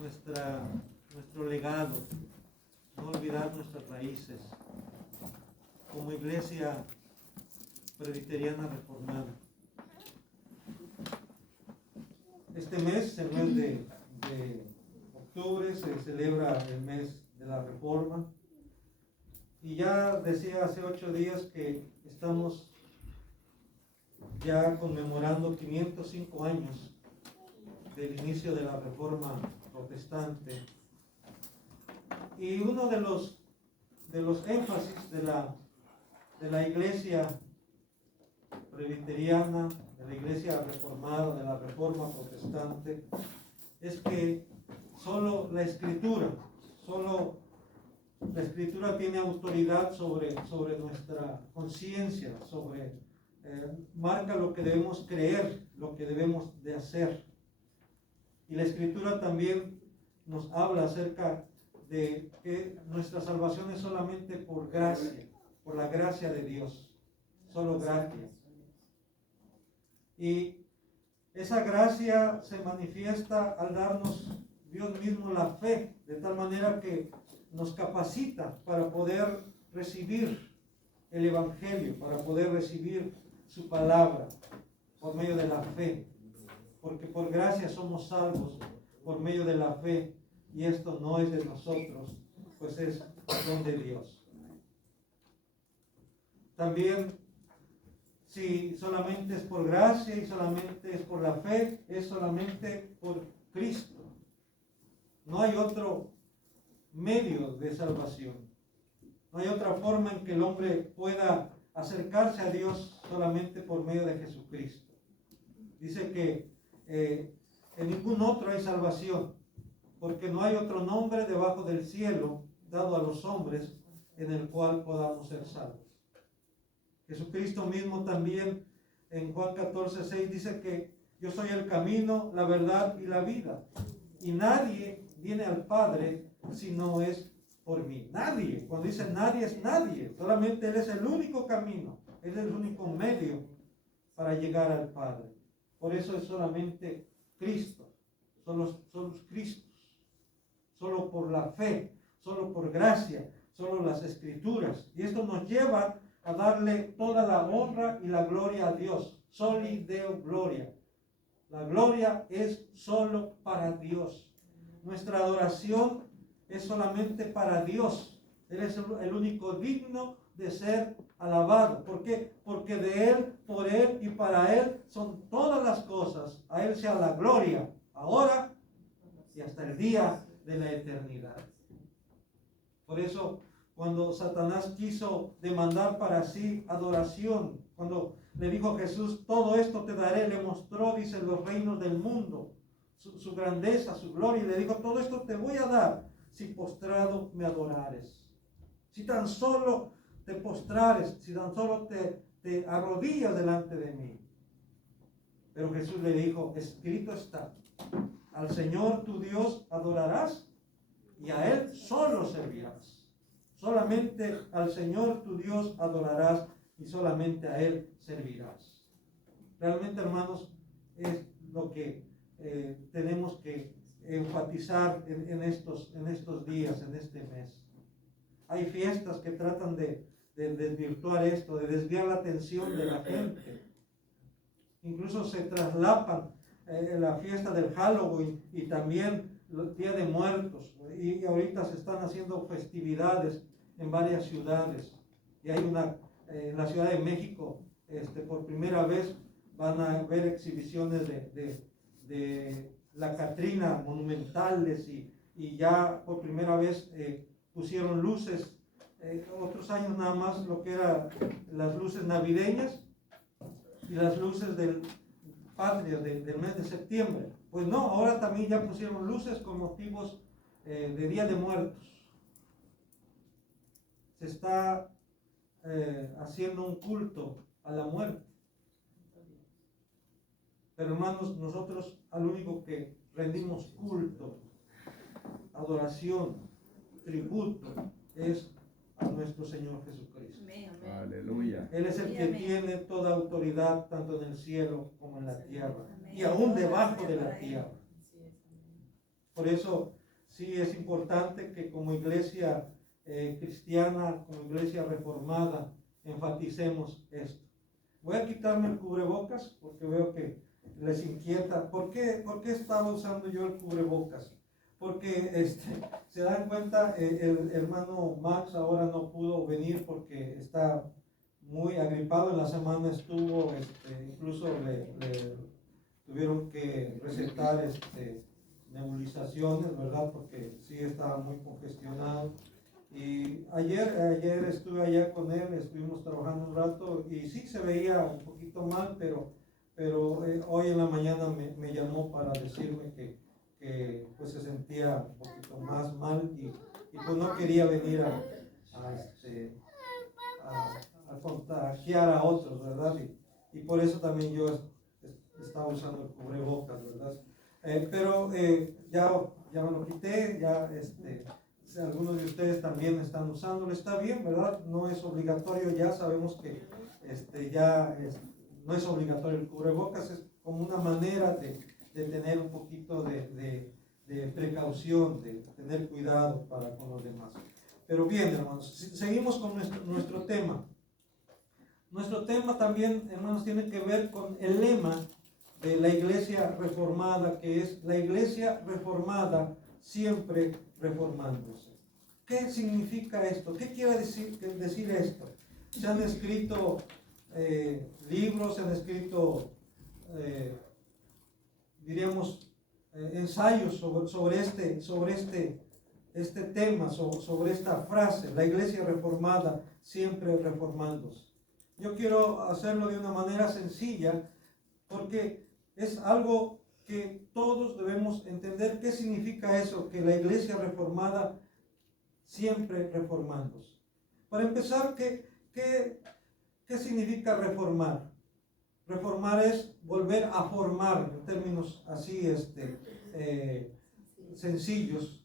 nuestro legado, no olvidar nuestras raíces como iglesia presbiteriana reformada. Este mes, el mes de octubre, se celebra el mes de la Reforma. Y ya decía hace 8 días que estamos ya conmemorando 505 años del inicio de la Reforma protestante. Y uno de los énfasis de la iglesia presbiteriana, de la iglesia reformada, de la Reforma protestante, es que solo la Escritura tiene autoridad sobre nuestra conciencia, marca lo que debemos creer, lo que debemos de hacer. Y la Escritura también nos habla acerca de que nuestra salvación es solamente por gracia, por la gracia de Dios, solo gracia. Y esa gracia se manifiesta al darnos Dios mismo la fe, de tal manera que nos capacita para poder recibir el Evangelio, para poder recibir su palabra por medio de la fe. Porque por gracia somos salvos por medio de la fe, y esto no es de nosotros, pues es don de Dios. También, si solamente es por gracia y solamente es por la fe, es solamente por Cristo. No hay otro medio de salvación. No hay otra forma en que el hombre pueda acercarse a Dios solamente por medio de Jesucristo. Dice que en ningún otro hay salvación, porque no hay otro nombre debajo del cielo dado a los hombres en el cual podamos ser salvos. Jesucristo mismo también en Juan 14:6 dice que yo soy el camino, la verdad y la vida, y nadie viene al Padre si no es por mí. Nadie, cuando dice nadie, es nadie, solamente Él es el único camino, Él es el único medio para llegar al Padre. Por eso es solamente Cristo, son los Cristos, solo por la fe, solo por gracia, solo las Escrituras. Y esto nos lleva a darle toda la honra y la gloria a Dios. Soli Deo Gloria. La gloria es solo para Dios. Nuestra adoración es solamente para Dios. Él es el único digno de ser alabado. ¿Por qué? Porque de Él, por Él y para Él son todas las cosas. A Él sea la gloria, ahora y hasta el día de la eternidad. Por eso, cuando Satanás quiso demandar para sí adoración, cuando le dijo a Jesús, todo esto te daré, le mostró, dice, los reinos del mundo, su grandeza, su gloria, y le dijo, todo esto te voy a dar si postrado me adorares. Si tan solo te postrares, si tan solo te arrodillas delante de mí. Pero Jesús le dijo, escrito está, al Señor tu Dios adorarás y a Él solo servirás. Solamente al Señor tu Dios adorarás y solamente a Él servirás. Realmente, hermanos, es lo que tenemos que enfatizar en estos días, en este mes. Hay fiestas que tratan de desvirtuar esto, de desviar la atención de la gente. Incluso se traslapan la fiesta del Halloween y también el Día de Muertos. Y ahorita se están haciendo festividades en varias ciudades. Y hay en la Ciudad de México, por primera vez van a haber exhibiciones de la Catrina monumentales y ya por primera vez pusieron luces. Otros años nada más lo que eran las luces navideñas y las luces del mes de septiembre. Pues no, ahora también ya pusieron luces con motivos de Día de Muertos. Se está haciendo un culto a la muerte. Pero hermanos, nosotros al único que rendimos culto, adoración, tributo, es a nuestro Señor Jesucristo. Aleluya. Él es el que tiene toda autoridad, tanto en el cielo como en la tierra, y aún debajo de la tierra. Por eso sí es importante que como iglesia cristiana, como iglesia reformada, enfaticemos esto. Voy a quitarme el cubrebocas porque veo que les inquieta. ¿Por qué estaba usando yo el cubrebocas? Porque se dan cuenta, el hermano Max ahora no pudo venir porque está muy agripado. En la semana estuvo, incluso le tuvieron que recetar nebulizaciones, ¿verdad? Porque sí estaba muy congestionado. Y ayer estuve allá con él, estuvimos trabajando un rato y sí se veía un poquito mal, pero hoy en la mañana me llamó para decirme que pues se sentía un poquito más mal y pues no quería venir a contagiar a otros, ¿verdad? Y por eso también yo estaba usando el cubrebocas, ¿verdad? Pero ya me lo quité, ya algunos de ustedes también están usándolo, está bien, ¿verdad? No es obligatorio, ya sabemos que no es obligatorio el cubrebocas, es como una manera de tener un poquito de precaución, de tener cuidado para con los demás. Pero bien, hermanos, seguimos con nuestro tema. Nuestro tema también, hermanos, tiene que ver con el lema de la iglesia reformada, que es la iglesia reformada siempre reformándose. ¿Qué significa esto? ¿Qué quiere decir esto? Se han escrito libros, se han escrito, diríamos, ensayos sobre este tema, sobre esta frase, la iglesia reformada siempre reformándose. Yo quiero hacerlo de una manera sencilla porque es algo que todos debemos entender. ¿Qué significa eso? Que la iglesia reformada siempre reformándose. Para empezar, ¿qué significa reformar? Reformar es volver a formar, en términos así sencillos.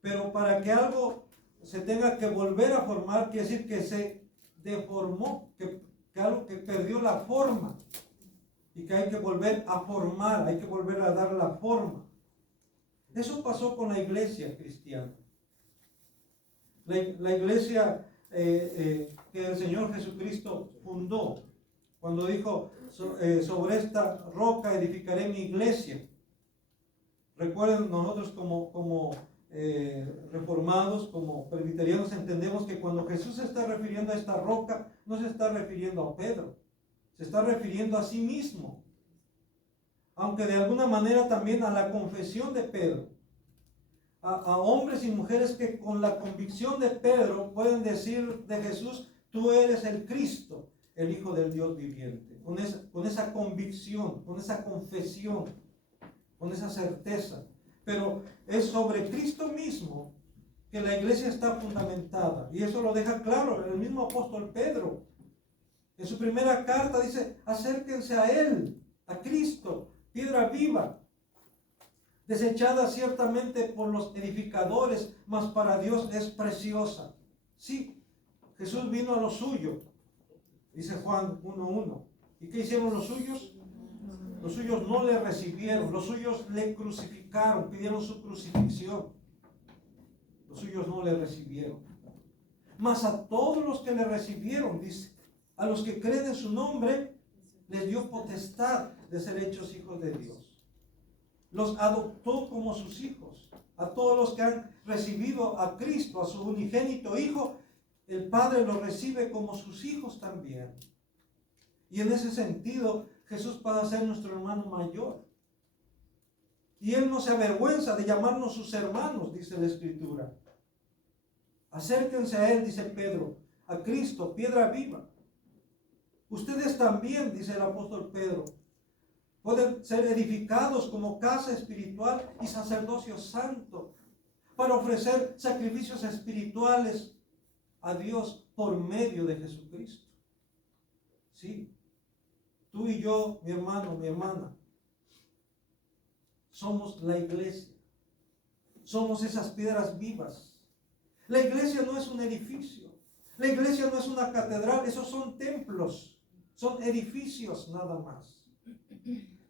Pero para que algo se tenga que volver a formar, quiere decir que se deformó, que algo que perdió la forma y que hay que volver a formar, hay que volver a dar la forma. Eso pasó con la iglesia cristiana. La iglesia que el Señor Jesucristo fundó, cuando dijo, sobre esta roca edificaré mi iglesia. Recuerden, nosotros como reformados, como presbiterianos, entendemos que cuando Jesús se está refiriendo a esta roca, no se está refiriendo a Pedro, se está refiriendo a sí mismo, aunque de alguna manera también a la confesión de Pedro, a hombres y mujeres que con la convicción de Pedro pueden decir de Jesús, tú eres el Cristo, el Hijo del Dios viviente, con esa convicción, con esa confesión, con esa certeza. Pero es sobre Cristo mismo que la iglesia está fundamentada, y eso lo deja claro el mismo apóstol Pedro. En su primera carta dice, acérquense a Él, a Cristo, piedra viva, desechada ciertamente por los edificadores, mas para Dios es preciosa. Sí, Jesús vino a lo suyo, dice Juan 1:1. ¿Y qué hicieron los suyos? Los suyos no le recibieron, los suyos le crucificaron, pidieron su crucifixión. Los suyos no le recibieron. Mas a todos los que le recibieron, dice, a los que creen en su nombre, les dio potestad de ser hechos hijos de Dios. Los adoptó como sus hijos. A todos los que han recibido a Cristo, a su unigénito Hijo, el Padre los recibe como sus hijos también. Y en ese sentido, Jesús pasa a ser nuestro hermano mayor. Y Él no se avergüenza de llamarnos sus hermanos, dice la Escritura. Acérquense a Él, dice Pedro, a Cristo, piedra viva. Ustedes también, dice el apóstol Pedro, pueden ser edificados como casa espiritual y sacerdocio santo para ofrecer sacrificios espirituales a Dios por medio de Jesucristo. Sí, tú y yo, mi hermano, mi hermana, somos la iglesia. Somos esas piedras vivas. La iglesia no es un edificio. La iglesia no es una catedral. Esos son templos. Son edificios nada más,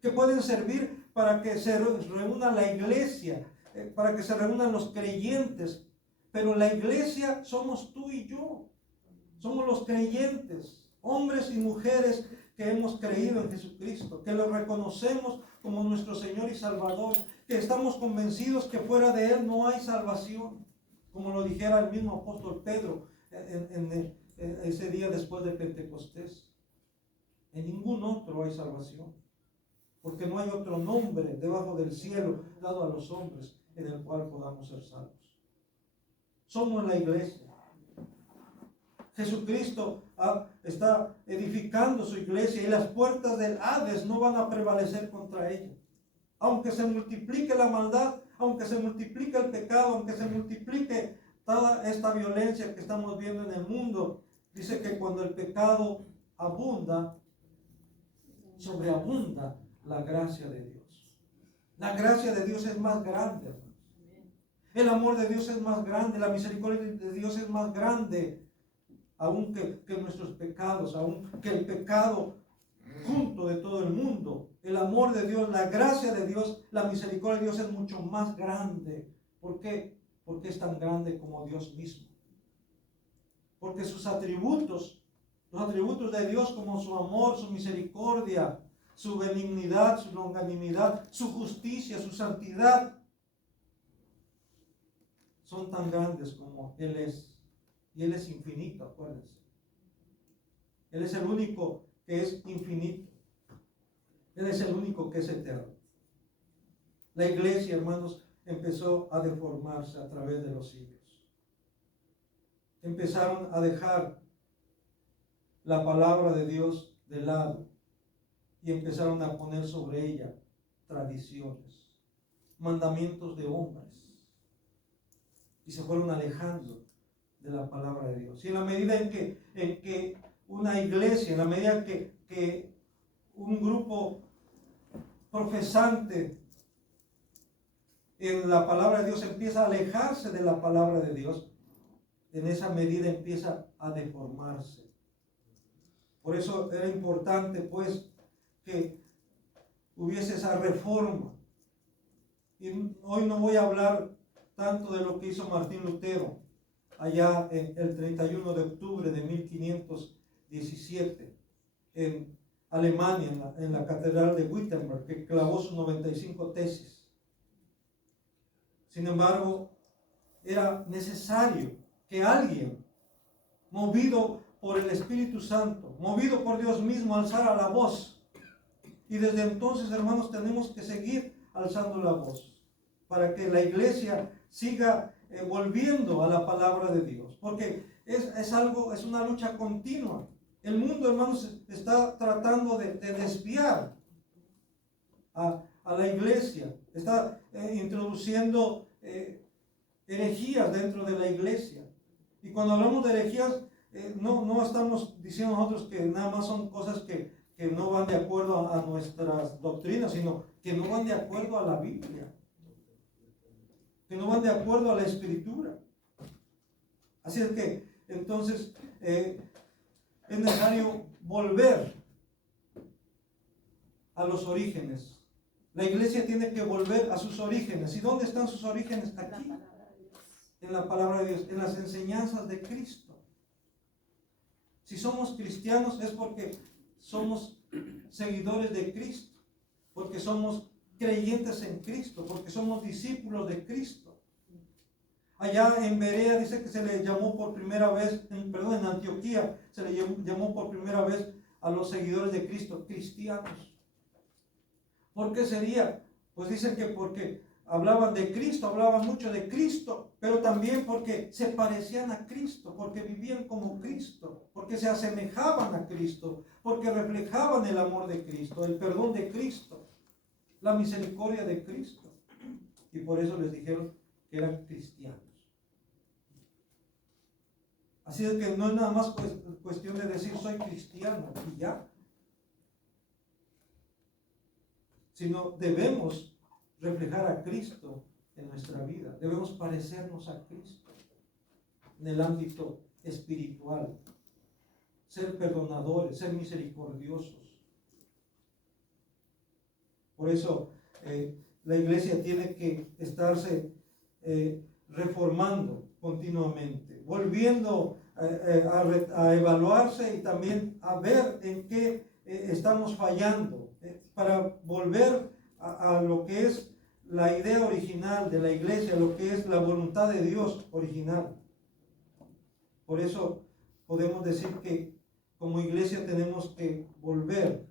que pueden servir para que se reúna la iglesia, para que se reúnan los creyentes. Pero la iglesia somos tú y yo. Somos los creyentes, hombres y mujeres que hemos creído en Jesucristo, que lo reconocemos como nuestro Señor y Salvador, que estamos convencidos que fuera de Él no hay salvación, como lo dijera el mismo apóstol Pedro en ese día después de Pentecostés. En ningún otro hay salvación, porque no hay otro nombre debajo del cielo dado a los hombres en el cual podamos ser salvos. Somos la iglesia. Jesucristo está edificando su iglesia y las puertas del Hades no van a prevalecer contra ella. Aunque se multiplique la maldad, aunque se multiplique el pecado, aunque se multiplique toda esta violencia que estamos viendo en el mundo, dice que cuando el pecado abunda, sobreabunda la gracia de Dios. La gracia de Dios es más grande, hermanos. El amor de Dios es más grande, la misericordia de Dios es más grande, aún que nuestros pecados, aún que el pecado junto de todo el mundo. El amor de Dios, la gracia de Dios, la misericordia de Dios es mucho más grande. ¿Por qué? Porque es tan grande como Dios mismo. Porque sus atributos, los atributos de Dios como su amor, su misericordia, su benignidad, su longanimidad, su justicia, su santidad, son tan grandes como Él es. Y Él es infinito, acuérdense. Él es el único que es infinito. Él es el único que es eterno. La iglesia, hermanos, empezó a deformarse a través de los siglos. Empezaron a dejar la palabra de Dios de lado y empezaron a poner sobre ella tradiciones, mandamientos de hombres, y se fueron alejando de la palabra de Dios. Y en la medida en que una iglesia, en la medida que un grupo profesante en la palabra de Dios empieza a alejarse de la palabra de Dios, en esa medida empieza a deformarse. Por eso era importante, pues, que hubiese esa reforma. Y hoy no voy a hablar tanto de lo que hizo Martín Lutero allá el 31 de octubre de 1517 en Alemania, en la catedral de Wittenberg, que clavó sus 95 tesis. Sin embargo, era necesario que alguien, movido por el Espíritu Santo, movido por Dios mismo, alzara la voz. Y desde entonces, hermanos, tenemos que seguir alzando la voz para que la iglesia siga volviendo a la palabra de Dios, porque es una lucha continua. El mundo, hermanos, está tratando de desviar a la iglesia, está introduciendo herejías dentro de la iglesia. Y cuando hablamos de herejías, no estamos diciendo nosotros que nada más son cosas que no van de acuerdo a nuestras doctrinas, sino que no van de acuerdo a la Biblia, que no van de acuerdo a la Escritura. Así es que entonces es necesario volver a los orígenes. La iglesia tiene que volver a sus orígenes. ¿Y dónde están sus orígenes? Aquí, en la palabra de Dios, en las enseñanzas de Cristo. Si somos cristianos es porque somos seguidores de Cristo, porque somos creyentes en Cristo, porque somos discípulos de Cristo. Allá en Berea dice que se le llamó por primera vez, en Antioquía se le llamó por primera vez a los seguidores de Cristo cristianos. ¿Por qué sería? Pues dicen que porque hablaban de Cristo, hablaban mucho de Cristo, pero también porque se parecían a Cristo, porque vivían como Cristo, porque se asemejaban a Cristo, porque reflejaban el amor de Cristo, el perdón de Cristo, la misericordia de Cristo. Y por eso les dijeron que eran cristianos. Así es que no es nada más cuestión de decir soy cristiano y ya, sino debemos reflejar a Cristo en nuestra vida. Debemos parecernos a Cristo en el ámbito espiritual, ser perdonadores, ser misericordiosos. Por eso la iglesia tiene que estarse reformando continuamente, volviendo a evaluarse y también a ver en qué estamos fallando, para volver a lo que es la idea original de la iglesia, lo que es la voluntad de Dios original. Por eso podemos decir que como iglesia tenemos que volver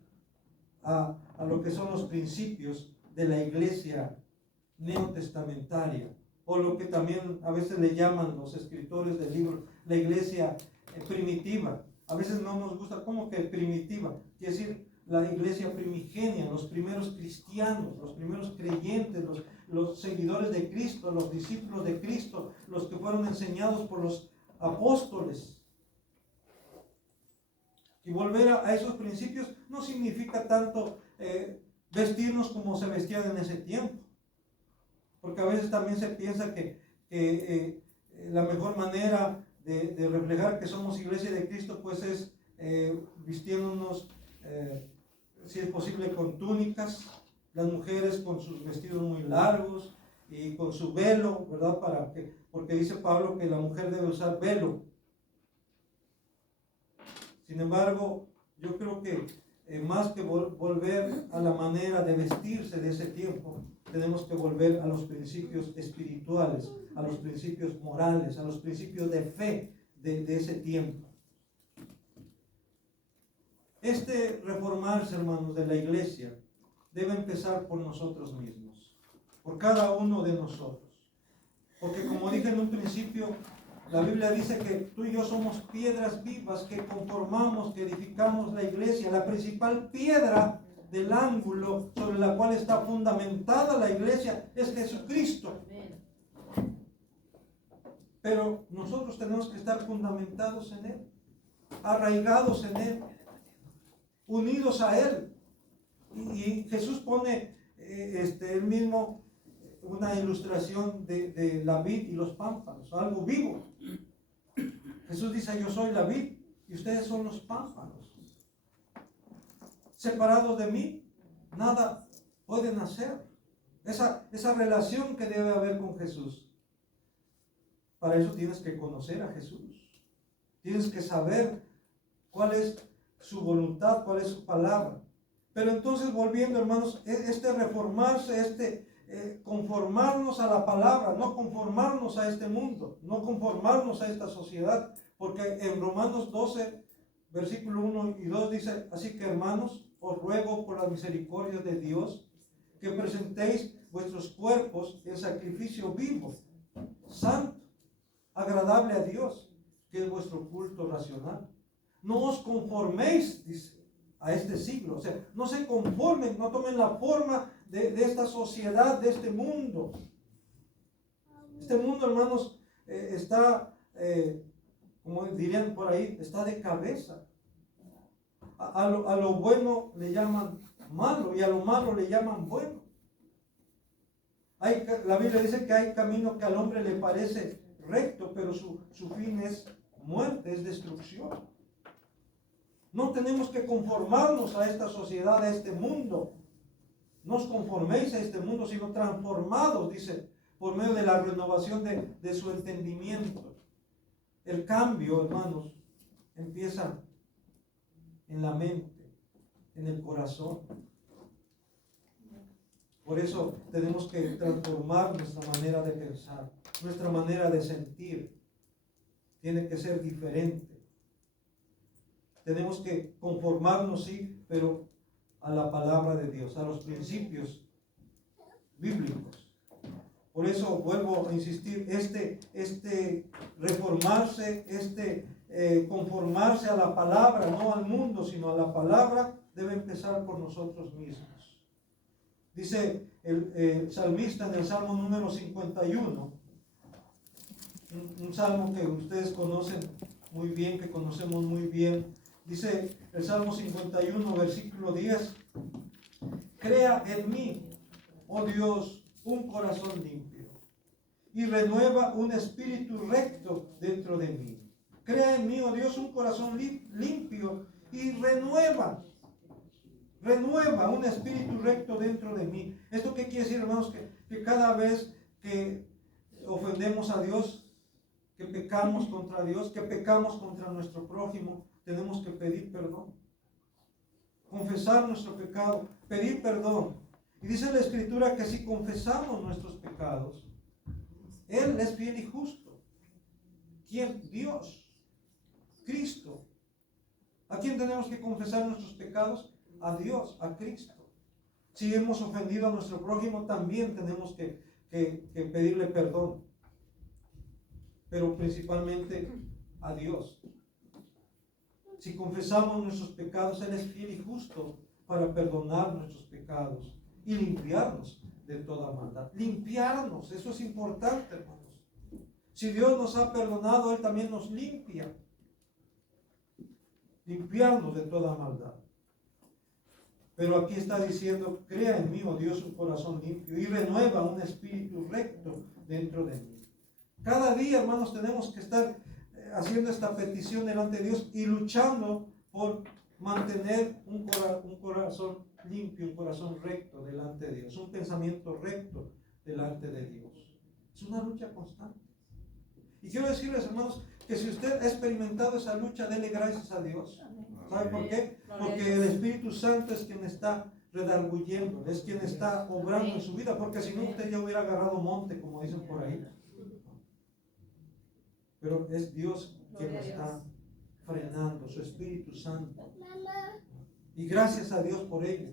a lo que son los principios de la iglesia neotestamentaria, o lo que también a veces le llaman los escritores del libro la iglesia primitiva. A veces no nos gusta, ¿cómo que primitiva? Quiere decir la iglesia primigenia, los primeros cristianos, los primeros creyentes, los seguidores de Cristo, los discípulos de Cristo, los que fueron enseñados por los apóstoles. Y volver a esos principios no significa tanto vestirnos como se vestían en ese tiempo, porque a veces también se piensa que la mejor manera de reflejar que somos iglesia de Cristo pues es vistiéndonos si es posible con túnicas, las mujeres con sus vestidos muy largos y con su velo, ¿verdad? Porque dice Pablo que la mujer debe usar velo. Sin embargo, yo creo que más que volver a la manera de vestirse de ese tiempo, tenemos que volver a los principios espirituales, a los principios morales, a los principios de fe de ese tiempo. Este reformarse, hermanos, de la iglesia debe empezar por nosotros mismos, por cada uno de nosotros. Porque como dije en un principio, la Biblia dice que tú y yo somos piedras vivas que conformamos, que edificamos la iglesia. La principal piedra del ángulo sobre la cual está fundamentada la iglesia es Jesucristo. Pero nosotros tenemos que estar fundamentados en Él, arraigados en Él, unidos a Él. Y Jesús pone él mismo una ilustración de la vid y los pámpanos, algo vivo. Jesús dice: yo soy la vid y ustedes son los pámpanos. Separados de mí, nada pueden hacer. Esa relación que debe haber con Jesús. Para eso tienes que conocer a Jesús. Tienes que saber cuál es su voluntad, cuál es su palabra. Pero entonces, volviendo, hermanos, este reformarse, conformarnos a la palabra, no conformarnos a este mundo, no conformarnos a esta sociedad, porque en Romanos 12, versículo 1 y 2 dice: así que, hermanos, os ruego por la misericordia de Dios que presentéis vuestros cuerpos en sacrificio vivo, santo, agradable a Dios, que es vuestro culto racional. No os conforméis, dice, a este siglo. O sea, no se conformen, no tomen la forma de esta sociedad, de este mundo. Este mundo, hermanos, está, como dirían por ahí, está de cabeza. A lo bueno le llaman malo y a lo malo le llaman bueno. La Biblia dice que hay camino que al hombre le parece recto, pero su fin es muerte, es destrucción. No tenemos que conformarnos a esta sociedad, a este mundo. No os conforméis a este mundo, sino transformados, dice, por medio de la renovación de su entendimiento. El cambio, hermanos, empieza en la mente, en el corazón. Por eso tenemos que transformar nuestra manera de pensar, nuestra manera de sentir. Tiene que ser diferente. Tenemos que conformarnos, sí, pero a la palabra de Dios, a los principios bíblicos. Por eso vuelvo a insistir, reformarse, conformarse a la palabra, no al mundo, sino a la palabra, debe empezar por nosotros mismos. Dice el salmista en el Salmo número 51, un salmo que ustedes conocen muy bien, que conocemos muy bien. Dice el Salmo 51, versículo 10: crea en mí, oh Dios, un corazón limpio, y renueva un espíritu recto dentro de mí. Crea en mí, oh Dios, un corazón limpio, y renueva renueva un espíritu recto dentro de mí. ¿Esto qué quiere decir, hermanos? Que cada vez que ofendemos a Dios, que pecamos contra Dios, que pecamos contra nuestro prójimo, tenemos que pedir perdón. Confesar nuestro pecado, pedir perdón. Y dice la Escritura que si confesamos nuestros pecados, Él es fiel y justo. ¿Quién? Dios, Cristo. ¿A quién tenemos que confesar nuestros pecados? A Dios, a Cristo. Si hemos ofendido a nuestro prójimo, también tenemos que pedirle perdón. Pero principalmente a Dios. Si confesamos nuestros pecados, Él es fiel y justo para perdonar nuestros pecados y limpiarnos de toda maldad. Limpiarnos, eso es importante, hermanos. Si Dios nos ha perdonado, Él también nos limpia. Limpiarnos de toda maldad. Pero aquí está diciendo, crea en mí, oh Dios, un corazón limpio y renueva un espíritu recto dentro de mí. Cada día, hermanos, tenemos que estar haciendo esta petición delante de Dios y luchando por mantener un corazón limpio, un corazón recto delante de Dios, un pensamiento recto delante de Dios. Es una lucha constante. Y quiero decirles, hermanos, que si usted ha experimentado esa lucha, dele gracias a Dios. ¿Sabe por qué? Porque el Espíritu Santo es quien está redarguyendo, es quien está obrando en su vida, porque si no usted ya hubiera agarrado monte, como dicen por ahí. Pero es Dios quien lo está frenando, su Espíritu Santo. Y gracias a Dios por ello,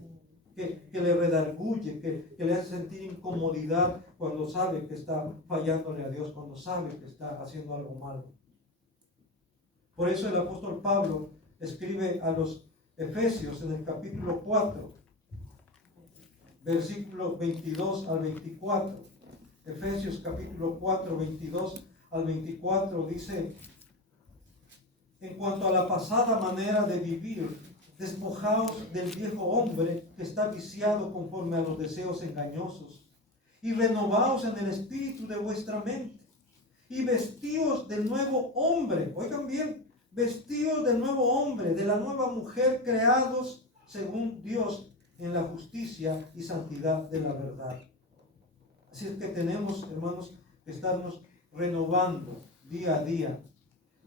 que le redarguye, que le hace sentir incomodidad cuando sabe que está fallándole a Dios, cuando sabe que está haciendo algo malo. Por eso el apóstol Pablo escribe a los Efesios en el capítulo 4, versículo 22 al 24. Efesios capítulo 4, 22 al 24 dice: en cuanto a la pasada manera de vivir, despojaos del viejo hombre que está viciado conforme a los deseos engañosos, y renovaos en el espíritu de vuestra mente, y vestíos del nuevo hombre. Oigan bien, vestíos del nuevo hombre, de la nueva mujer, creados según Dios en la justicia y santidad de la verdad. Así es que tenemos, hermanos, que estarnos renovando día a día.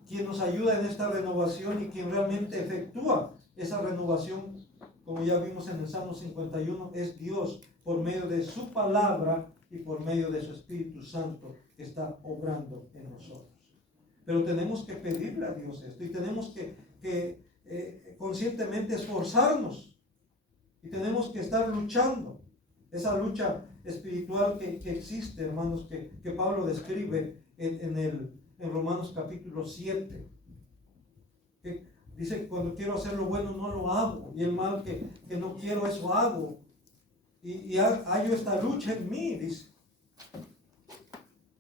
Quien nos ayuda en esta renovación y quien realmente efectúa esa renovación, como ya vimos en el Salmo 51, es Dios, por medio de su palabra y por medio de su Espíritu Santo que está obrando en nosotros. Pero tenemos que pedirle a Dios esto y tenemos que conscientemente esforzarnos y tenemos que estar luchando. Esa lucha espiritual que existe, hermanos, que Pablo describe en Romanos capítulo 7. Que dice, cuando quiero hacer lo bueno no lo hago, y el mal que no quiero, eso hago. Y hallo esta lucha en mí, dice.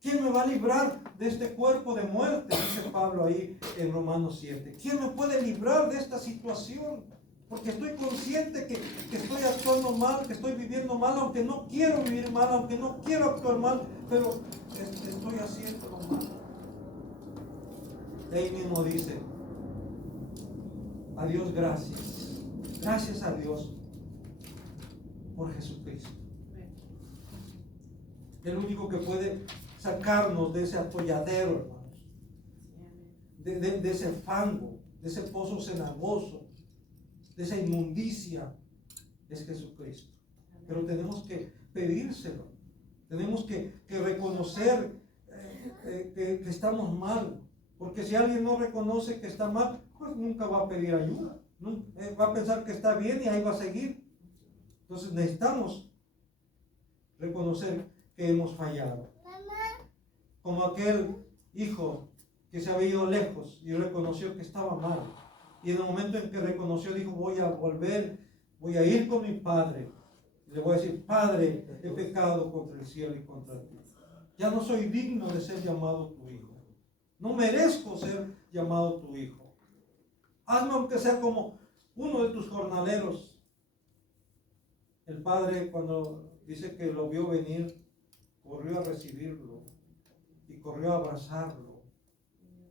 ¿Quién me va a librar de este cuerpo de muerte? Dice Pablo ahí en Romanos 7. ¿Quién me puede librar de esta situación? Porque estoy consciente que estoy actuando mal, que estoy viviendo mal, aunque no quiero vivir mal, aunque no quiero actuar mal, pero estoy haciendo mal. Y ahí mismo dice, a Dios gracias. Gracias a Dios por Jesucristo. El único que puede sacarnos de ese atolladero, hermanos, de ese fango, de ese pozo cenagoso, de esa inmundicia, es Jesucristo. Pero tenemos que pedírselo, tenemos que reconocer que estamos mal, porque si alguien no reconoce que está mal, pues nunca va a pedir ayuda, va a pensar que está bien y ahí va a seguir. Entonces necesitamos reconocer que hemos fallado. Como aquel hijo que se había ido lejos y reconoció que estaba mal. Y en el momento en que reconoció, dijo, voy a volver, voy a ir con mi padre. Y le voy a decir, Padre, he pecado contra el cielo y contra ti. Ya no soy digno de ser llamado tu hijo. No merezco ser llamado tu hijo. Hazme aunque sea como uno de tus jornaleros. El padre, cuando dice que lo vio venir, corrió a recibirlo y corrió a abrazarlo.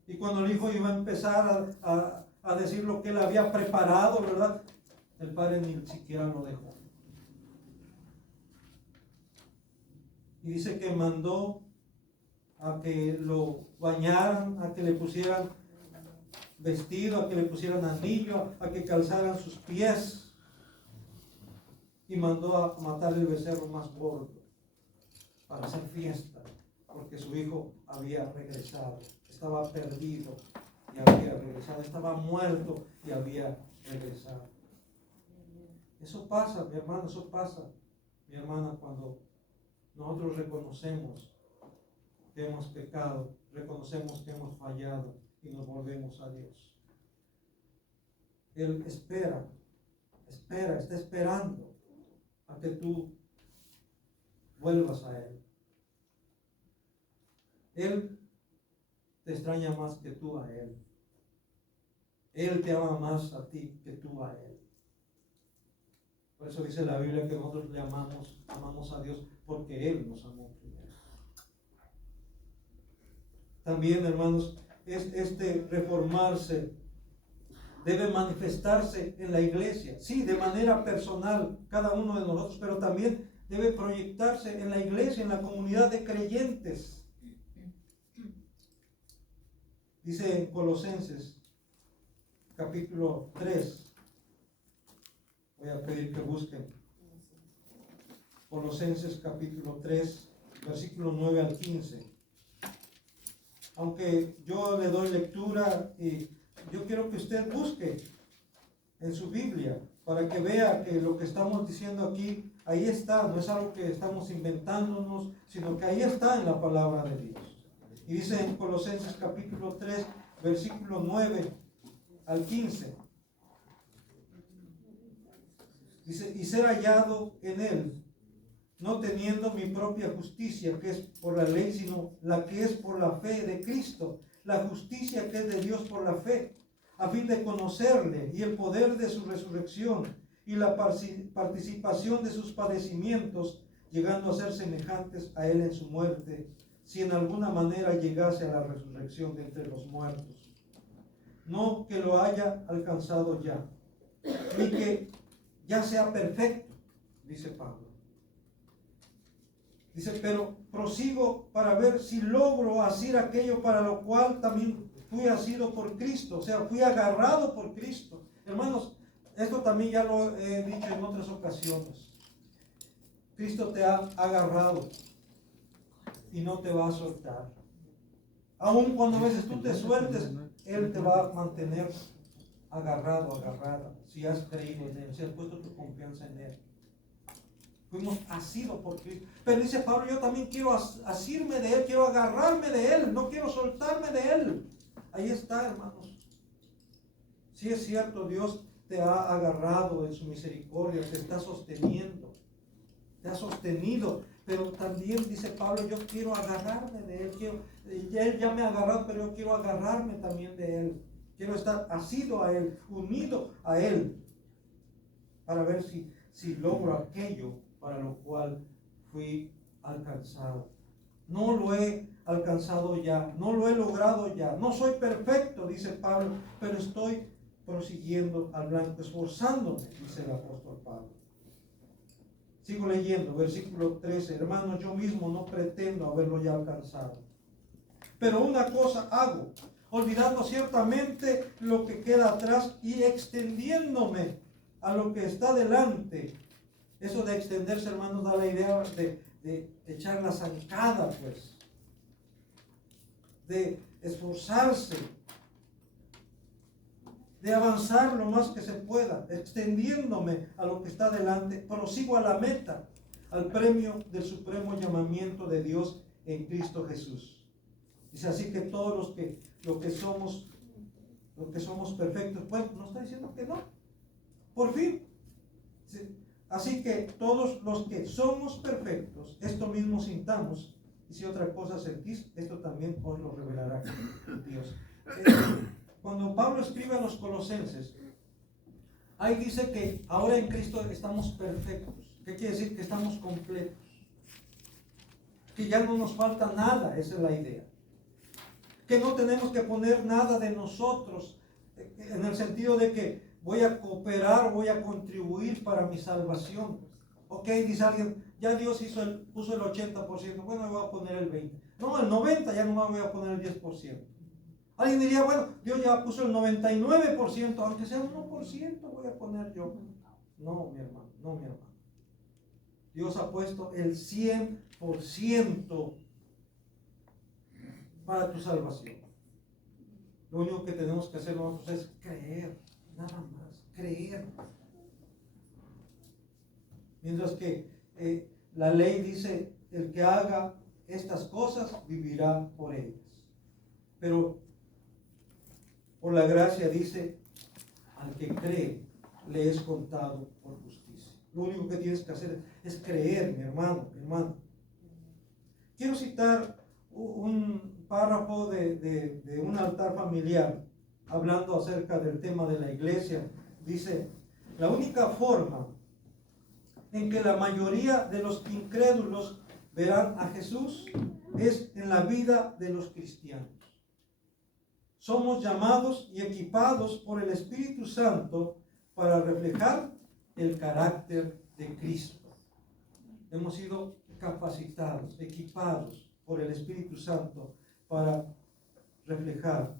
Y cuando el hijo iba a empezar a decir lo que él había preparado, ¿verdad? el padre ni siquiera lo dejó. Y dice que mandó a que lo bañaran, a que le pusieran vestido, a que le pusieran anillo, a que calzaran sus pies. Y mandó a matar el becerro más gordo para hacer fiesta, porque su hijo había regresado. Estaba perdido y había regresado. Estaba muerto y había regresado. Eso pasa, mi hermano, eso pasa, mi hermana, cuando nosotros reconocemos que hemos pecado, reconocemos que hemos fallado y nos volvemos a Dios. Él espera, está esperando a que tú vuelvas a Él. Él te extraña más que tú a Él. Él te ama más a ti que tú a Él. Por eso dice la Biblia que nosotros le amamos a Dios porque Él nos amó primero. También, hermanos, este reformarse debe manifestarse en la iglesia, sí, de manera personal, cada uno de nosotros, pero también debe proyectarse en la iglesia, en la comunidad de creyentes. Dice en Colosenses, capítulo 3, voy a pedir que busquen, Colosenses capítulo 3, versículo 9 al 15. Aunque yo le doy lectura y yo quiero que usted busque en su Biblia para que vea que lo que estamos diciendo aquí, ahí está, no es algo que estamos inventándonos, sino que ahí está en la palabra de Dios. Y dice en Colosenses capítulo 3, versículo 9 al 15. Dice, y ser hallado en Él, no teniendo mi propia justicia, que es por la ley, sino la que es por la fe de Cristo, la justicia que es de Dios por la fe, a fin de conocerle y el poder de su resurrección y la participación de sus padecimientos, llegando a ser semejantes a Él en su muerte, si en alguna manera llegase a la resurrección de entre los muertos. No que lo haya alcanzado ya, ni que ya sea perfecto, dice Pablo. Dice, pero prosigo para ver si logro hacer aquello para lo cual también fui asido por Cristo, o sea, fui agarrado por Cristo. Hermanos, esto también ya lo he dicho en otras ocasiones. Cristo te ha agarrado y no te va a soltar. Aun cuando a veces tú te sueltes, Él te va a mantener agarrado, agarrada, si has creído en Él, si has puesto tu confianza en Él. Fuimos asidos por Cristo. Pero dice Pablo, yo también quiero asirme de Él, quiero agarrarme de Él, no quiero soltarme de Él. Ahí está, hermanos. Sí es cierto, Dios te ha agarrado en su misericordia, te está sosteniendo, te ha sostenido. Pero también dice Pablo, yo quiero agarrarme de Él. Él ya me ha agarrado, pero yo quiero agarrarme también de Él. Quiero estar asido a Él, unido a Él, para ver si logro aquello para lo cual fui alcanzado. No lo he alcanzado ya, no lo he logrado ya, no soy perfecto, dice Pablo, pero estoy prosiguiendo al blanco, esforzándome, dice el apóstol Pablo. Sigo leyendo, versículo 13, hermanos, yo mismo no pretendo haberlo ya alcanzado, pero una cosa hago, olvidando ciertamente lo que queda atrás y extendiéndome a lo que está delante. Eso de extenderse, hermanos, da la idea de echar la zancada, pues, de esforzarse, de avanzar lo más que se pueda, extendiéndome a lo que está delante, prosigo a la meta, al premio del supremo llamamiento de Dios en Cristo Jesús. Dice así que todos los que somos perfectos, pues, no está diciendo que no, por fin. Así que todos los que somos perfectos, esto mismo sintamos, y si otra cosa sentís, esto también os lo revelará Dios. Cuando Pablo escribe a los colosenses, ahí dice que ahora en Cristo estamos perfectos. ¿Qué quiere decir? Que estamos completos. Que ya no nos falta nada, esa es la idea. Que no tenemos que poner nada de nosotros, en el sentido de que voy a cooperar, voy a contribuir para mi salvación. Ok, dice alguien, ya Dios puso el 80%, bueno, me voy a poner el 20%. No, el 90%, ya no me voy a poner el 10%. Alguien diría, bueno, Dios ya puso el 99%, aunque sea 1%, voy a poner yo. No, mi hermano, no, mi hermano. Dios ha puesto el 100% para tu salvación. Lo único que tenemos que hacer nosotros es creer, nada más, creer. Mientras que la ley dice, el que haga estas cosas vivirá por ellas. Pero por la gracia dice, al que cree, le es contado por justicia. Lo único que tienes que hacer es creer, mi hermano, mi hermano. Quiero citar un párrafo de un altar familiar, hablando acerca del tema de la iglesia. Dice, la única forma en que la mayoría de los incrédulos verán a Jesús es en la vida de los cristianos. Somos llamados y equipados por el Espíritu Santo para reflejar el carácter de Cristo. Hemos sido capacitados, equipados por el Espíritu Santo para reflejar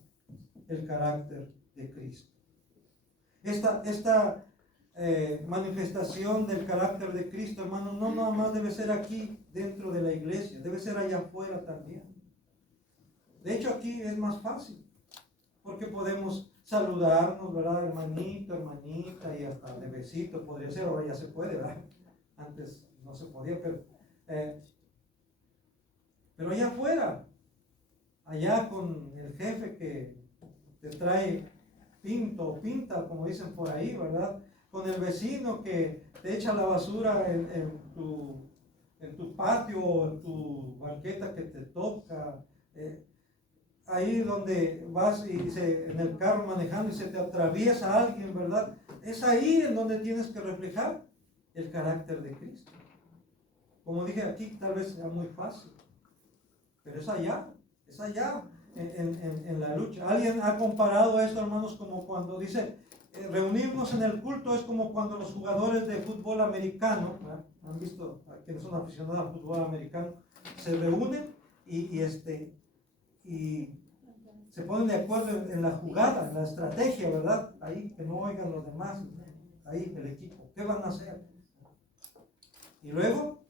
el carácter de Cristo. Esta manifestación del carácter de Cristo, hermano, no nada más debe ser aquí dentro de la iglesia, debe ser allá afuera también. De hecho, aquí es más fácil, porque podemos saludarnos, ¿verdad? Hermanito, hermanita, y hasta de besito podría ser, ahora ya se puede, ¿verdad? Antes no se podía, pero allá afuera, allá con el jefe que te trae pinto o pinta, como dicen por ahí, ¿verdad? Con el vecino que te echa la basura en tu patio o en tu banqueta que te toca, ahí donde vas en el carro manejando y se te atraviesa alguien, ¿verdad? Es ahí en donde tienes que reflejar el carácter de Cristo. Como dije aquí, tal vez sea muy fácil, pero es allá en la lucha. Alguien ha comparado esto, hermanos, como cuando dice, reunirnos en el culto es como cuando los jugadores de fútbol americano, ¿verdad? Han visto a quienes son aficionados al fútbol americano, se reúnen y se ponen de acuerdo en la jugada, en la estrategia, ¿verdad? Ahí, que no oigan los demás, ahí el equipo, ¿qué van a hacer? Y luego,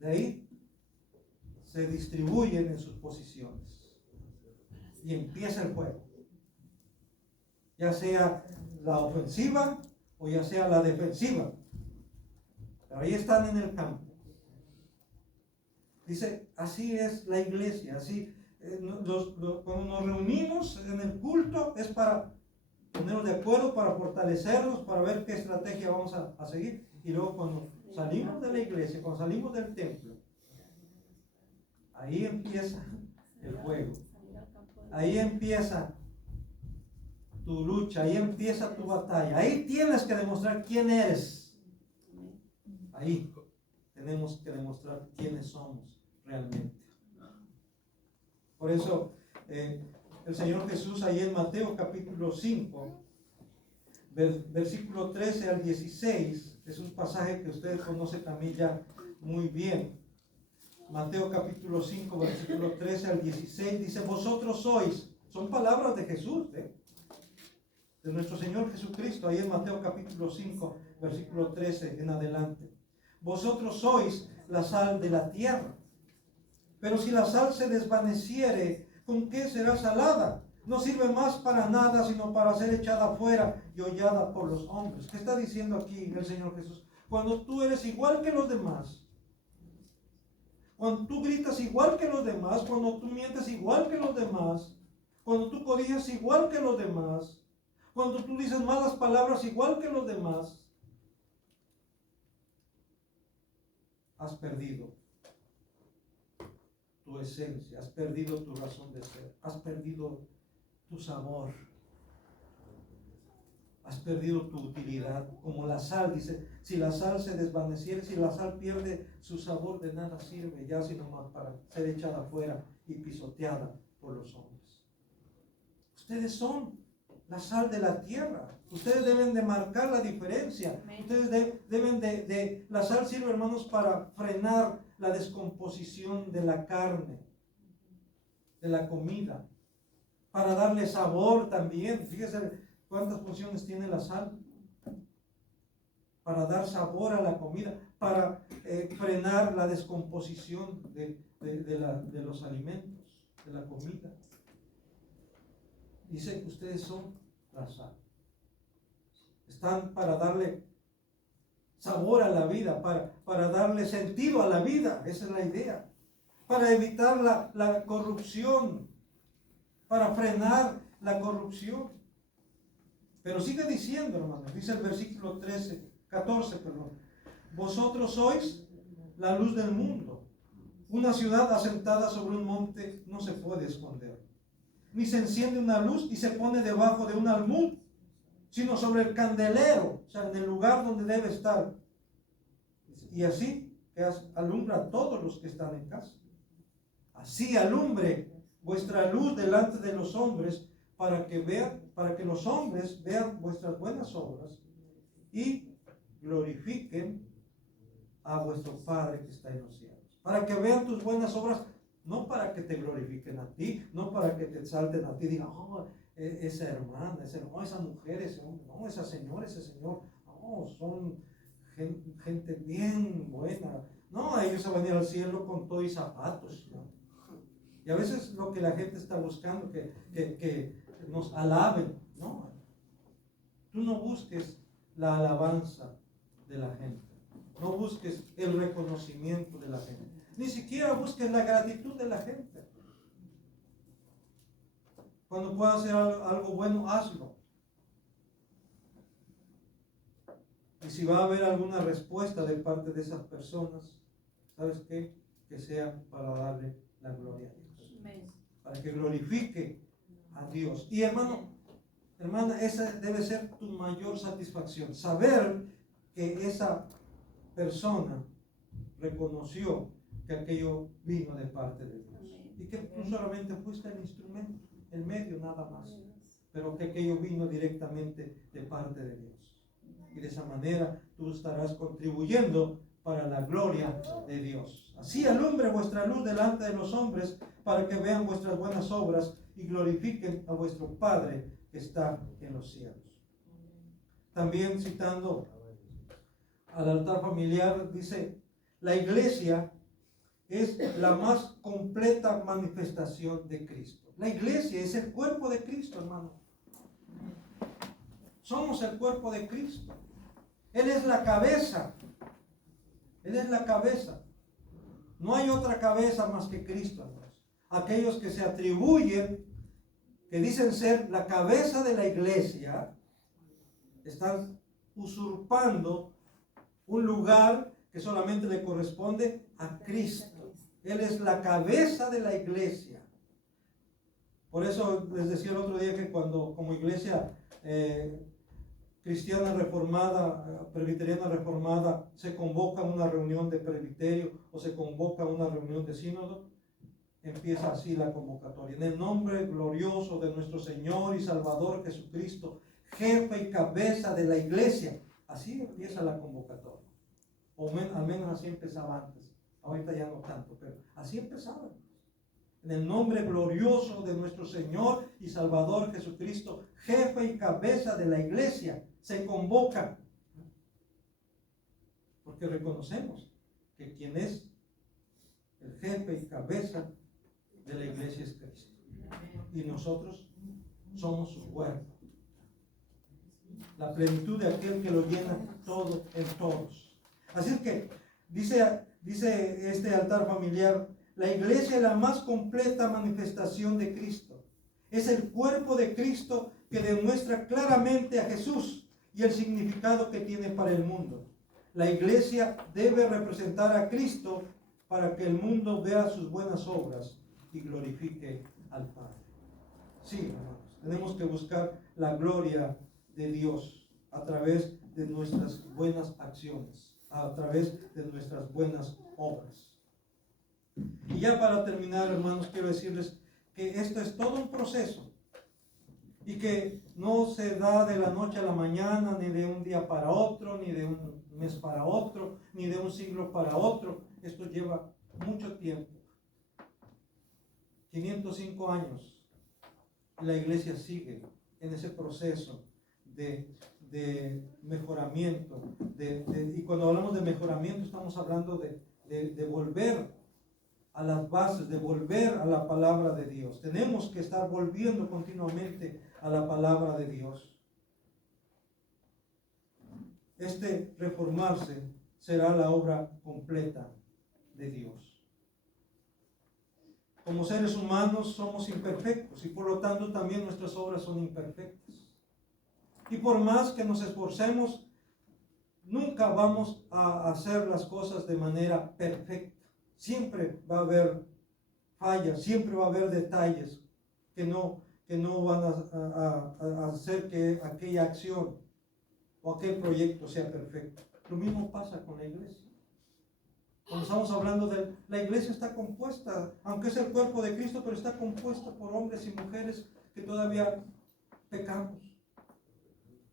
de ahí, se distribuyen en sus posiciones y empieza el juego, ya sea la ofensiva o ya sea la defensiva, pero ahí están en el campo. Dice, así es la iglesia, así cuando nos reunimos en el culto es para ponernos de acuerdo, para fortalecernos, para ver qué estrategia vamos a seguir. Y luego cuando salimos de la iglesia, cuando salimos del templo, ahí empieza el juego, ahí empieza tu lucha, ahí empieza tu batalla, ahí tienes que demostrar quién eres, ahí tenemos que demostrar quiénes somos realmente. Por eso el Señor Jesús ahí en Mateo capítulo 5, versículo 13 al 16, es un pasaje que ustedes conocen también ya muy bien. Mateo capítulo 5, versículo 13 al 16, dice, vosotros sois, son palabras de Jesús, de nuestro Señor Jesucristo, ahí en Mateo capítulo 5, versículo 13 en adelante. Vosotros sois la sal de la tierra. Pero si la sal se desvaneciere, ¿con qué será salada? No sirve más para nada, sino para ser echada afuera y hollada por los hombres. ¿Qué está diciendo aquí el Señor Jesús? Cuando tú eres igual que los demás, cuando tú gritas igual que los demás, cuando tú mientes igual que los demás, cuando tú codicias igual que los demás, cuando tú dices malas palabras igual que los demás, has perdido tu esencia, has perdido tu razón de ser, has perdido tu sabor, has perdido tu utilidad. Como la sal, dice, si la sal se desvaneciera, si la sal pierde su sabor, de nada sirve ya sino más para ser echada afuera y pisoteada por los hombres. Ustedes son la sal de la tierra. Ustedes deben de marcar la diferencia. Ustedes deben de... La sal sirve, hermanos, para frenar la descomposición de la carne, de la comida, para darle sabor también. Fíjense cuántas funciones tiene la sal. Para dar sabor a la comida, para frenar la descomposición de los alimentos, de la comida. Dice que ustedes son la sal. Están para darle sabor a la vida, para darle sentido a la vida. Esa es la idea. Para evitar la corrupción, para frenar la corrupción. Pero sigue diciendo, hermanos, dice el versículo 14, vosotros sois la luz del mundo. Una ciudad asentada sobre un monte no se puede esconder. Ni se enciende una luz y se pone debajo de un almud, sino sobre el candelero, o sea, en el lugar donde debe estar. Y así que alumbra a todos los que están en casa. Así alumbre vuestra luz delante de los hombres, para que los hombres vean vuestras buenas obras y glorifiquen a vuestro Padre que está en los cielos. Para que vean tus buenas obras, no para que te glorifiquen a ti, no para que te exalten a ti, digan, oh, esa hermana, esa mujer, ese hombre, no, esa señora, ese señor, no, son gente bien buena. No, ellos se van a ir al cielo con todo y zapatos, ¿no? Y a veces lo que la gente está buscando, que nos alaben, no. Tú no busques la alabanza de la gente. No busques el reconocimiento de la gente. Ni siquiera busques la gratitud de la gente. Cuando puedas hacer algo bueno, hazlo. Y si va a haber alguna respuesta de parte de esas personas, ¿sabes qué? Que sea para darle la gloria a Dios. Para que glorifique a Dios. Y hermano, hermana, esa debe ser tu mayor satisfacción. Saber que esa persona reconoció que aquello vino de parte de Dios. Y que tú solamente fuiste el instrumento, el medio nada más. Pero que aquello vino directamente de parte de Dios. Y de esa manera tú estarás contribuyendo para la gloria de Dios. Así alumbre vuestra luz delante de los hombres, para que vean vuestras buenas obras y glorifiquen a vuestro Padre que está en los cielos. También citando al altar familiar, dice, la iglesia es la más completa manifestación de Cristo. La iglesia es el cuerpo de Cristo, hermano. Somos el cuerpo de Cristo. Él es la cabeza. Él es la cabeza. No hay otra cabeza más que Cristo, hermanos. Aquellos que se atribuyen, que dicen ser la cabeza de la iglesia, están usurpando un lugar que solamente le corresponde a Cristo. Él es la cabeza de la iglesia. Por eso les decía el otro día que cuando como iglesia cristiana reformada, presbiteriana reformada, se convoca una reunión de presbiterio o se convoca una reunión de sínodo, empieza así la convocatoria. En el nombre glorioso de nuestro Señor y Salvador Jesucristo, jefe y cabeza de la iglesia. Así empieza la convocatoria. O al menos así empezaba antes. Ahorita ya no tanto, pero así empezaba. En el nombre glorioso de nuestro Señor y Salvador Jesucristo, jefe y cabeza de la iglesia, se convoca. Porque reconocemos que quien es el jefe y cabeza de la iglesia es Cristo. Y nosotros somos su cuerpo. La plenitud de aquel que lo llena todo en todos. Así es que dice este altar familiar, la iglesia es la más completa manifestación de Cristo. Es el cuerpo de Cristo que demuestra claramente a Jesús y el significado que tiene para el mundo. La iglesia debe representar a Cristo para que el mundo vea sus buenas obras y glorifique al Padre. Sí, hermanos, tenemos que buscar la gloria de Dios a través de nuestras buenas acciones, a través de nuestras buenas obras. Y ya para terminar, hermanos, quiero decirles que esto es todo un proceso y que no se da de la noche a la mañana, ni de un día para otro, ni de un mes para otro, ni de un siglo para otro. Esto lleva mucho tiempo. 505 años. La iglesia sigue en ese proceso de mejoramiento. Y cuando hablamos de mejoramiento estamos hablando de volver a las bases, de volver a la palabra de Dios. Tenemos que estar volviendo continuamente a la palabra de Dios. Este reformarse será la obra completa de Dios. Como seres humanos somos imperfectos y por lo tanto también nuestras obras son imperfectas. Y por más que nos esforcemos, nunca vamos a hacer las cosas de manera perfecta. Siempre va a haber fallas, siempre va a haber detalles que no van a hacer que aquella acción o aquel proyecto sea perfecto. Lo mismo pasa con la iglesia. Cuando estamos hablando de la iglesia, está compuesta, aunque es el cuerpo de Cristo, pero está compuesta por hombres y mujeres que todavía pecamos,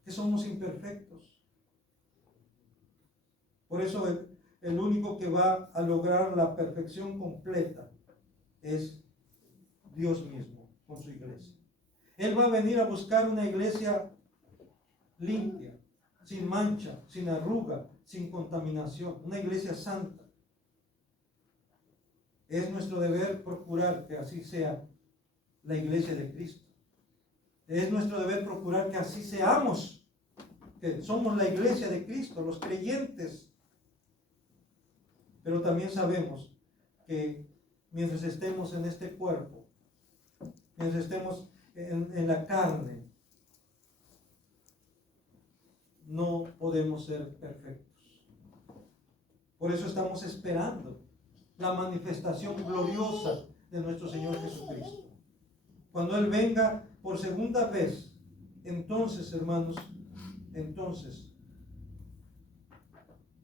que somos imperfectos. Por eso el único que va a lograr la perfección completa es Dios mismo con su iglesia. Él va a venir a buscar una iglesia limpia, sin mancha, sin arruga, sin contaminación, una iglesia santa. Es nuestro deber procurar que así sea la iglesia de Cristo. Es nuestro deber procurar que así seamos, que somos la iglesia de Cristo, los creyentes. Pero también sabemos que mientras estemos en este cuerpo, mientras estemos en la carne, no podemos ser perfectos. Por eso estamos esperando la manifestación gloriosa de nuestro Señor Jesucristo. Cuando Él venga por segunda vez, entonces, hermanos, entonces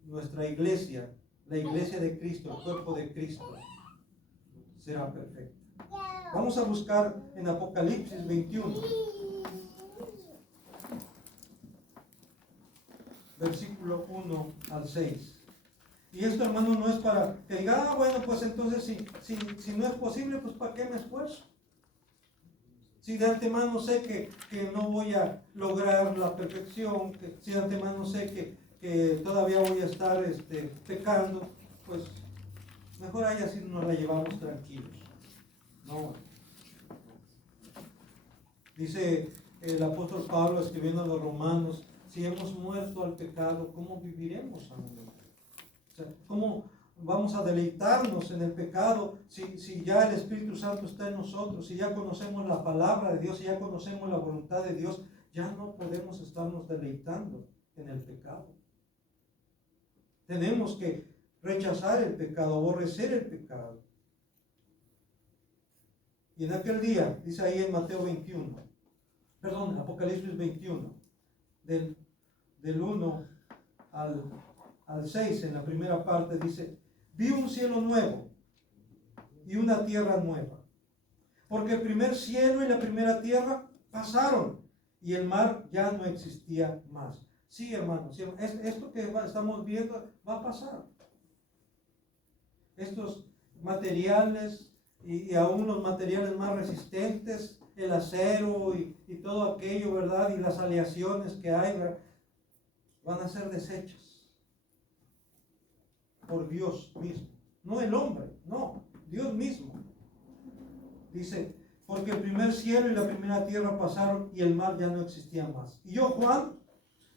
nuestra iglesia, la iglesia de Cristo, el cuerpo de Cristo, será perfecta. Vamos a buscar en Apocalipsis 21, versículo 1 al 6. Y esto, hermano, no es para que diga, bueno, pues entonces si no es posible, pues ¿para qué me esfuerzo? Si de antemano sé que no voy a lograr la perfección, si de antemano sé que todavía voy a estar pecando, pues mejor ahí así nos la llevamos tranquilos. No. Dice el apóstol Pablo escribiendo a los romanos, si hemos muerto al pecado, ¿cómo viviremos aún? O sea, ¿cómo vamos a deleitarnos en el pecado si ya el Espíritu Santo está en nosotros, si ya conocemos la palabra de Dios, si ya conocemos la voluntad de Dios? Ya no podemos estarnos deleitando en el pecado. Tenemos que rechazar el pecado, aborrecer el pecado. Y en aquel día, dice ahí en Mateo 21, perdón, Apocalipsis 21, del 1 al 6, en la primera parte, dice, vi un cielo nuevo y una tierra nueva, porque el primer cielo y la primera tierra pasaron y el mar ya no existía más. Sí, hermanos, esto que estamos viendo va a pasar. Estos materiales y aún los materiales más resistentes, el acero y todo aquello, ¿verdad? Y las aleaciones que hay, ¿verdad?, van a ser desechas por Dios mismo. No el hombre, no, Dios mismo. Dice, porque el primer cielo y la primera tierra pasaron y el mar ya no existía más. Y yo, Juan,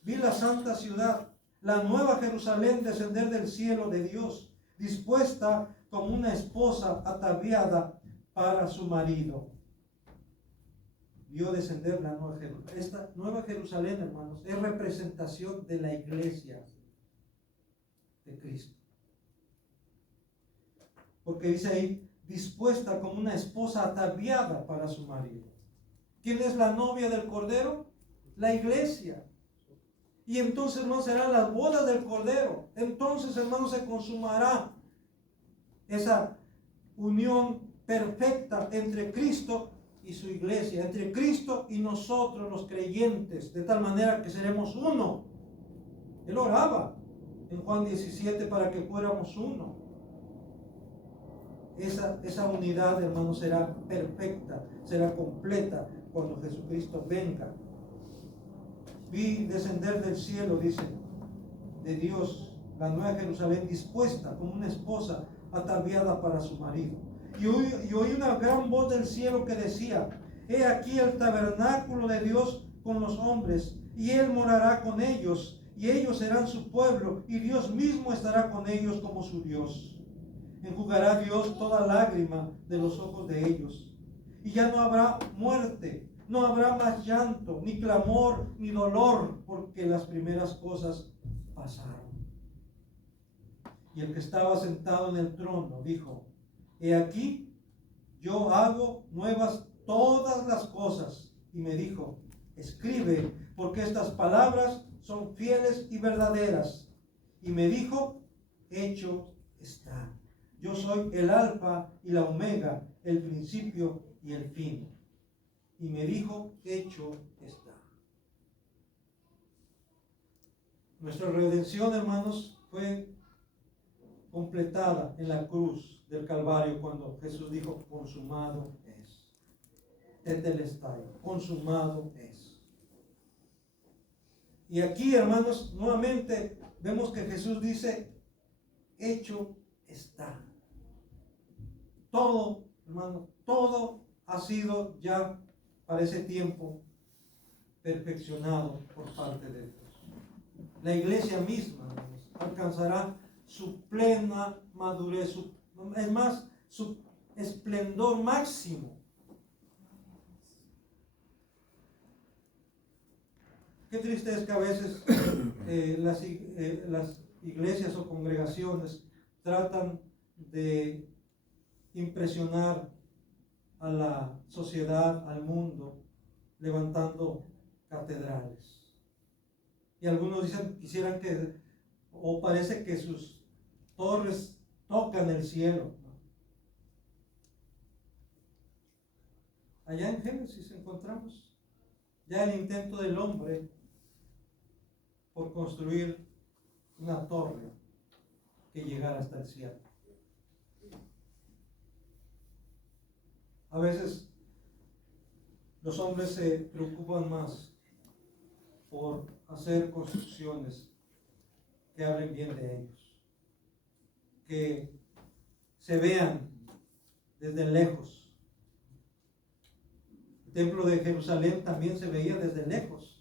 vi la santa ciudad, la nueva Jerusalén, descender del cielo de Dios, dispuesta como una esposa ataviada para su marido. Vio descender la nueva Jerusalén. Esta nueva Jerusalén, hermanos, es representación de la iglesia de Cristo. Porque dice ahí, dispuesta como una esposa ataviada para su marido. ¿Quién es la novia del Cordero? La iglesia. Y entonces, hermanos, serán las bodas del Cordero. Entonces, hermanos, se consumará esa unión perfecta entre Cristo y su iglesia, entre Cristo y nosotros los creyentes, de tal manera que seremos uno. Él oraba en Juan 17 para que fuéramos uno. Esa unidad, hermanos, será perfecta, será completa cuando Jesucristo venga. Vi descender del cielo, dice, de Dios, la nueva Jerusalén, dispuesta como una esposa ataviada para su marido. Y oí una gran voz del cielo que decía: he aquí el tabernáculo de Dios con los hombres, y Él morará con ellos, y ellos serán su pueblo, y Dios mismo estará con ellos como su Dios. Enjugará Dios toda lágrima de los ojos de ellos, y ya no habrá muerte, no habrá más llanto, ni clamor, ni dolor, porque las primeras cosas pasaron. Y el que estaba sentado en el trono dijo: he aquí, yo hago nuevas todas las cosas. Y me dijo: escribe, porque estas palabras son fieles y verdaderas. Y me dijo: hecho está. Yo soy el alfa y la omega, el principio y el fin. Y me dijo: hecho está. Nuestra redención, hermanos, fue completada en la cruz del Calvario cuando Jesús dijo: consumado es. Tetelestai, consumado es. Y aquí, hermanos, nuevamente vemos que Jesús dice: hecho está. Todo, hermano, todo ha sido ya para ese tiempo perfeccionado por parte de Dios. La iglesia misma, hermanos, alcanzará su plena madurez, su esplendor máximo. Qué triste es que a veces las iglesias o congregaciones tratan de impresionar a la sociedad, al mundo, levantando catedrales. Y algunos dicen, quisieran que, o parece que sus torres tocan el cielo. Allá en Génesis encontramos ya el intento del hombre por construir una torre que llegara hasta el cielo. A veces los hombres se preocupan más por hacer construcciones que hablen bien de ellos, que se vean desde lejos. El templo de Jerusalén también se veía desde lejos.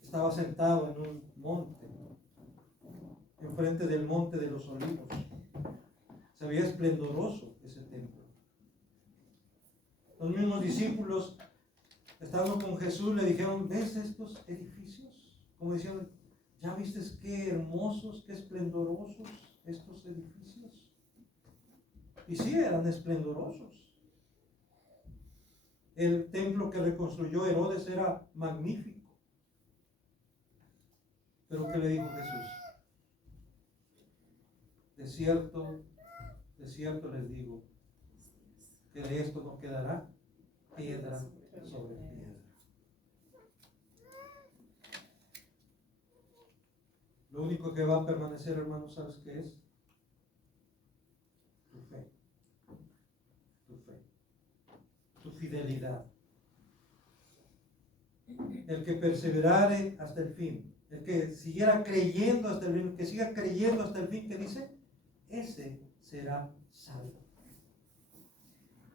Estaba sentado en un monte, enfrente del monte de los olivos. Se veía esplendoroso ese templo. Los mismos discípulos, estando con Jesús, le dijeron: ¿ves estos edificios? Como diciendo: ¿ya viste qué hermosos, qué esplendorosos estos edificios? Y sí, eran esplendorosos. El templo que reconstruyó Herodes era magnífico. Pero ¿qué le dijo Jesús? De cierto les digo, que de esto no quedará piedra sobre piedra. Lo único que va a permanecer, hermanos, ¿sabes qué es? Tu fe. Tu fe. Tu fidelidad. El que perseverare hasta el fin, el que siguiera creyendo hasta el fin, el que siga creyendo hasta el fin, ¿qué dice? Ese será salvo.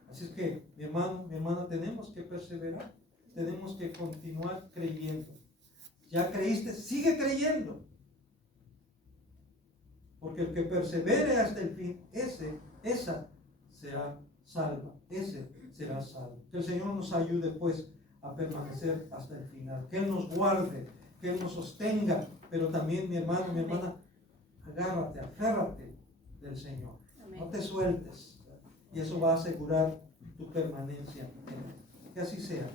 Así es que, mi hermano, mi hermana, tenemos que perseverar, tenemos que continuar creyendo. Ya creíste, sigue creyendo. Porque el que persevere hasta el fin, esa será salva, ese será salvo. Que el Señor nos ayude, pues, a permanecer hasta el final. Que Él nos guarde, que Él nos sostenga, pero también, mi hermano, mi hermana, agárrate, aférrate del Señor. Amén. No te sueltes. Y eso va a asegurar tu permanencia en Él. Que así sea.